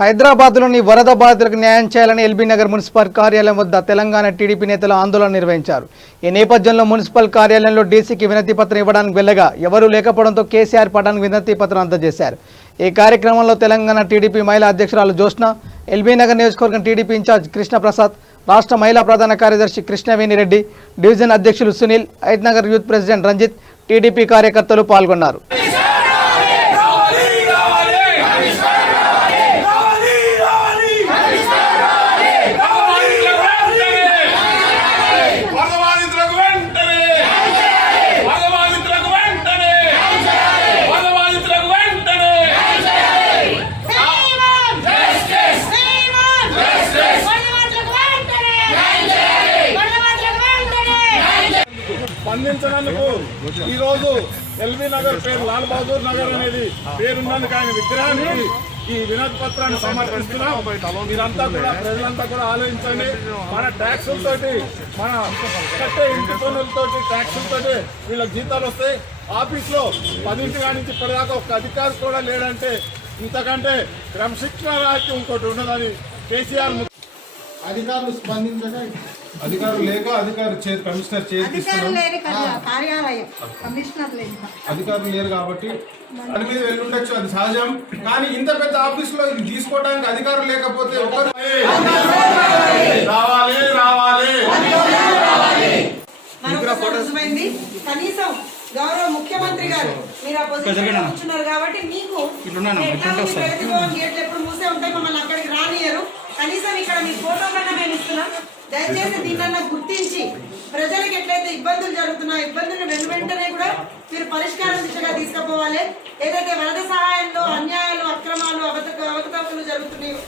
హైదరాబాద్లోని వరద బాధితులకు న్యాయం చేయాలని ఎల్బీ నగర్ మున్సిపల్ కార్యాలయం వద్ద తెలంగాణ టీడీపీ నేతలు ఆందోళన నిర్వహించారు. ఈ నేపథ్యంలో మున్సిపల్ కార్యాలయంలో డీసీకి వినతి పత్రం ఇవ్వడానికి వెళ్ళగా ఎవరూ లేకపోవడంతో కేసీఆర్ పటానికి వినతి పత్రం అందజేశారు. ఈ కార్యక్రమంలో తెలంగాణ టీడీపీ మహిళా అధ్యక్షురాలు జ్యోత్స్న, ఎల్బీ నగర్ నియోజకవర్గం టీడీపీ ఇన్ఛార్జ్ కృష్ణప్రసాద్, రాష్ట్ర మహిళా ప్రధాన కార్యదర్శి కృష్ణవేణిరెడ్డి, డివిజన్ అధ్యక్షులు Sunil, Haidernagar youth president Ranjith, TDP కార్యకర్తలు పాల్గొన్నారు. స్పందించినందుకు ఈరోజు ఎల్బీ నగర్ పేరు లాల్ బహదూర్ నగర్ అనేది పేరున్నందుకు ఆయన విగ్రహానికి ఈ వినతి పత్రాన్ని సమర్పిస్తున్నాం. మీరంతా కూడా ప్రజలంతా కూడా ఆలోచించండి. మన ట్యాక్సులతోటి, మన కట్టే ఇంటి పన్నులతోటి, ట్యాక్సులతోటి వీళ్ళకి జీతాలు వస్తాయి. ఆఫీస్లో 10 నుంచి ఇప్పటిదాకా ఒక అధికారి కూడా లేడంటే ఇంతకంటే క్రమశిక్షణ రాహిత్యం ఇంకోటి ఉండదని కేసీఆర్ అధికారులు స్పందించగా అధికారులు లేక కమిషనర్ అధికారులు లేరు కాబట్టి దాని మీద వెళ్ళుండొచ్చు, అది సహజం. కానీ ఇంత పెద్ద ఆఫీస్ లో ఇది తీసుకోవడానికి అధికారులు లేకపోతే ఒకరు రావాలి రావాలి కనీసం గౌరవ ముఖ్యమంత్రి గారు మీరు ఆ పొజిషన్ కూర్చున్నారు కాబట్టి మీకు ప్రగతి భవన్ గేట్లు ఎప్పుడు మూసే ఉంటాయి, మమ్మల్ని అక్కడికి రానియరు. కనీసం ఇక్కడ మీ ఫోటో కన్నా మేము ఇస్తున్నాం. దయచేసి దీన్నన్నా గుర్తించి ప్రజలకు ఎట్లయితే ఇబ్బందులు జరుగుతున్నాయో ఇబ్బందులు వెంటనే కూడా మీరు పరిష్కారం దిశగా తీసుకుపోవాలి. ఏదైతే వరద సహాయంలో అన్యాయాలు, అక్రమాలు, అవకతవకలు జరుగుతున్నాయో